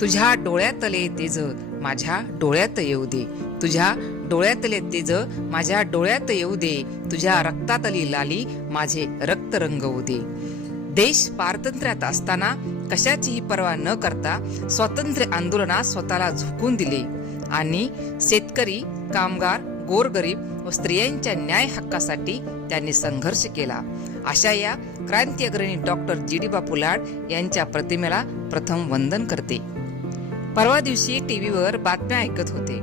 तुझ्या डोळ्यातले तेज माझ्या डोळ्यात येऊ दे, तुझ्या डोळ्यातले तेज माझ्या डोळ्यात येऊ दे, तुझ्या रक्तातली लाली माझे रक्त रंगवू दे. देश पारतंत्र्यात असताना कशाचीही पर्वा न करता स्वातंत्र्य आंदोलनात स्वतःला झोकून दिले आणि शेतकरी, कामगार, गोरगरीब व स्त्रियांच्या न्याय हक्कासाठी त्यांनी संघर्ष केला. अशा या क्रांती अग्रणी डॉक्टर जी.डी. बापू लाड यांच्या प्रतिमेला प्रथम वंदन करते. परवा दिवशी टीव्हीवर बातम्या ऐकत होते.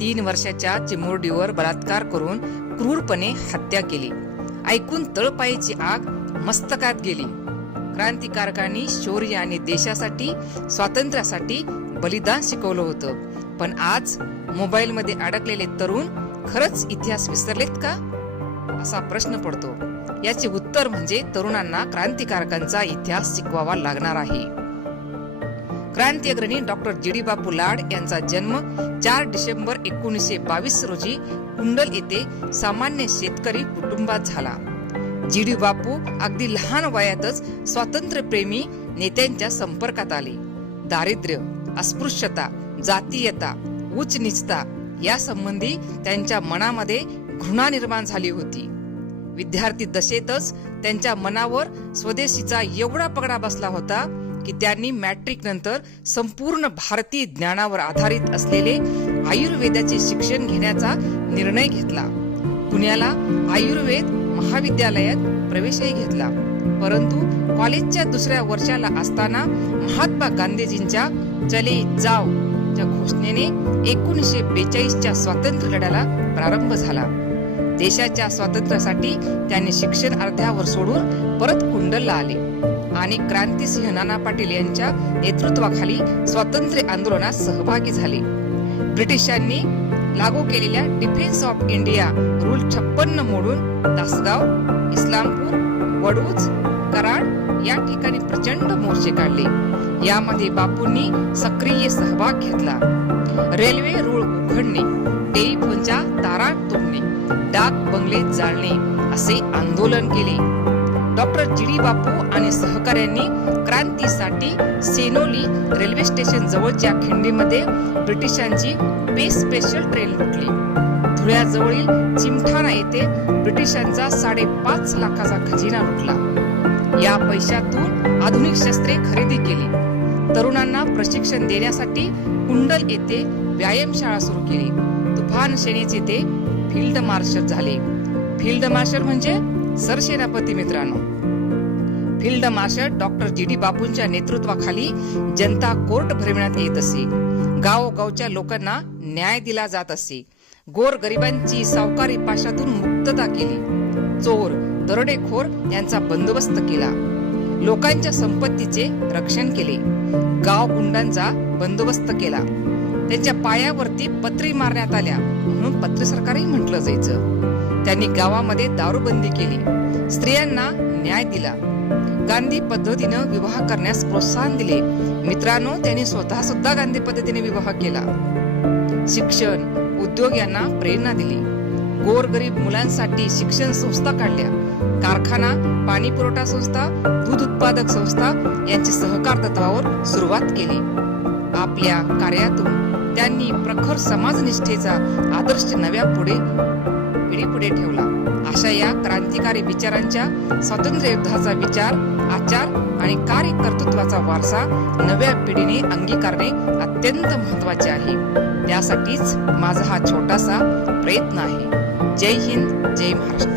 3 वर्षाच्या चिमुरडीवर बलात्कार करून क्रूरपणे हत्या केली. ऐकून तळपायाची आग मस्तकात गेली. क्रांतिकारकांनी शौर्य आणि देशासाठी, स्वातंत्र्यासाठी बलिदान शिकवलं होतं. पण आज मोबाईल मध्ये अडकलेले तरुण खरंच इतिहास विसरलेत का, असा प्रश्न पडतो. याचे उत्तर म्हणजे तरुणांना क्रांतिकारकांचा इतिहास शिकवावा लागणार आहे. क्रांती अग्रणी डॉक्टर जी.डी. बापू लाड यांचा जन्म 4 डिसेंबर 1922 रोजी कुंडल येथे सामान्य शेतकरी कुटुंबात झाला. जी.डी. बापू अगदी लहान वयातच स्वातंत्र्यप्रेमी नेत्यांच्या संपर्कात आले. दारिद्र्य, अस्पृश्यता, जातीयता, उच्च नीचता या संबंधी त्यांच्या मनामध्ये घृणा निर्माण झाली होती. विद्यार्थी दशेतच त्यांच्या मनावर स्वदेशीचा एवढा पगडा बसला होता की त्यांनी मॅट्रिक नंतर संपूर्ण भारतीय ज्ञानावर आधारित असलेले आयुर्वेदाचे शिक्षण घेण्याचा निर्णय घेतला. पुण्याला आयुर्वेद महाविद्यालयात प्रवेशही घेतला. परंतु कॉलेजच्या 2ऱ्या वर्षाला असताना महात्मा गांधीजींच्या चले जाव च्या घोषणेने 1942च्या स्वातंत्र्य लढ्याला प्रारंभ झाला. देशाच्या स्वातंत्र्यासाठी त्यांनी शिक्षण अर्ध्यावर सोडून परत कुंडलला आले आणि क्रांतिसिंह नाना पाटील यांच्या नेतृत्वाखाली स्वातंत्र्य आंदोलनात सहभागी झाले. ब्रिटिशांनी लागू केलेल्या डिफेन्स ऑफ इंडिया रूल 56 मोडून तासगाव, इस्लामपूर, वडूज, कराड या ठिकाणी प्रचंड मोर्चे काढले. यामध्ये बापूंनी सक्रिय सहभाग घेतला. रेल्वे रूळ उघडणे, टेलिफोनच्या तारा तोडणे, डाक बंगले जाळणे असे आंदोलन केले. Doctor GD. बापू आणि सहकाऱ्यांनी क्रांतीसाठी सेनोली रेल्वे स्टेशन जवळच्या खिंडीमध्ये ब्रिटिशांची स्पेशल ट्रेन लुटली. धुळ्याजवळील चिमठाणा येथे ब्रिटिशांचा 5.5 लाखाचा खजिना लुटला. या पैशातून आधुनिक शस्त्रे खरेदी केली. तरुणांना प्रशिक्षण देण्यासाठी कुंडल येथे व्यायामशाळा सुरू केली. तुफान सेनेचे ते फील्ड मार्शल झाले. फील्ड मार्शल म्हणजे सरसेनापती मित्रांनो. Field marshal doctor G D. बापूंच्या नेतृत्वाखाली जनता कोर्ट भरविण्यात येत असे. गावोगावच्या लोकांना न्याय दिला जात असे. गोरगरिबांची सावकारी पाशातून मुक्तता केली. चोर, दरोडेखोर यांचा बंदोबस्त केला. लोकांच्या संपत्तीचे रक्षण केले. गाव गुंडांचा बंदोबस्त केला. त्यांच्या पायावरती पत्री मारण्यात आल्या म्हणून पत्र सरकारही म्हटलं जायचं. त्यांनी गावामध्ये दारूबंदी केली. स्त्रियांना न्याय दिला. गांधी पद्धतीनं विवाह करण्यास प्रोत्साहन दिले. मित्रांनो, त्यांनी स्वतः सुद्धा गांधी पद्धतीने विवाह केला. शिक्षण, उद्योग यांना प्रेरणा दिली. गोरगरीब मुलांसाठी शिक्षण संस्था काढल्या. कारखाना, पाणी पुरवठा संस्था, दूध उत्पादक संस्था यांची सहकार तत्वावर सुरुवात केली. आपल्या कार्यातून त्यांनी प्रखर समाजनिष्ठेचा आदर्श नव्या पिढी पुढे ठेवला. अशा या क्रांतिकारी विचारांच्या, स्वातंत्र्य युद्धाचा विचार, आचार आणि कार्यकर्तृत्वाचा वारसा नव्या पिढीने अंगीकारणे अत्यंत महत्वाचे आहे. त्यासाठीच माझा हा छोटासा प्रयत्न आहे. जय हिंद, जय महाराष्ट्र.